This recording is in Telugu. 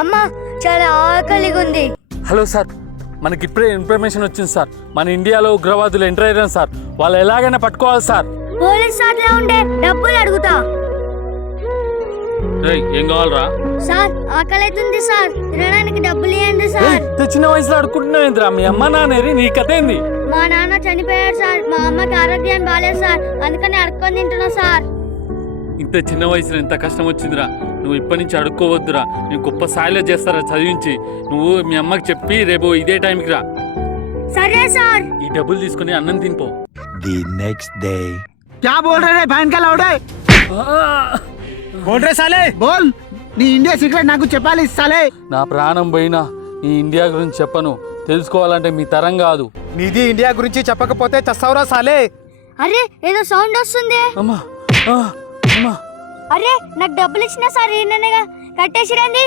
అమ్మా చాలా ఆకలిగా ఉంది. హలో సార్, మనకి ఇప్పుడే ఇన్ఫర్మేషన్ వచ్చింది సార్. మన ఇండియాలో ఉగ్రవాదులు ఎంటర్ అయ్యారు సార్. వాళ్ళు ఎలాగైనా పట్టుకోవాలి సార్. పోలీస్ సార్లో ఉండే డబ్బులు అడుగుతా. ఏం కావాలరా? సార్ ఆకలి అవుతుంది సార్, తినడానికి డబ్బులు ఇవ్వండి సార్. చిన్న వయసులో అడుక్కుంటున్నావు ఏంద్రా? మీ అమ్మ నాన్నేరి నీ కథ ఏంది? మా నాన్న చనిపోయాడు సార్, మా అమ్మకి ఆరోగ్యం బాగాలేదు సార్, అందుకని అడుక్కొని తింటున్నా సార్. ఇంత చిన్న వయసులో ఎంత కష్టం వచ్చిందిరా. నువ్వు ఇప్పటి నుంచి అడుక్కోవద్దురా. నేను గొప్ప స్థాయిలో చేస్తారా చదివించి. నువ్వు మీ అమ్మకి చెప్పి రేపు ఇదే టైంకి రా. సరే సార్. ఈ డబ్బులు తీసుకుని అన్నం తినిపో. The next day. क्या बोल रहे रे बहन का लौड़े? बोल रहे साले बोल నీ ఇండియా సీక్రెట్ నాకు చెప్పాలి సాలే. నా ప్రాణం పోయినా ఈ ఇండియా గురించి చెప్పను. తెలుసుకోవాలంటే మీ తరం కాదు. నీది ఇండియా గురించి చెప్పకపోతే చస్తావురా సాలే. అరే ఏదో సౌండ్ వస్తుంది. అమ్మా అమ్మా. అరే నాకు డబ్బులు ఇచ్చినా సార్, ఏంటనగా కట్టేసిరండి.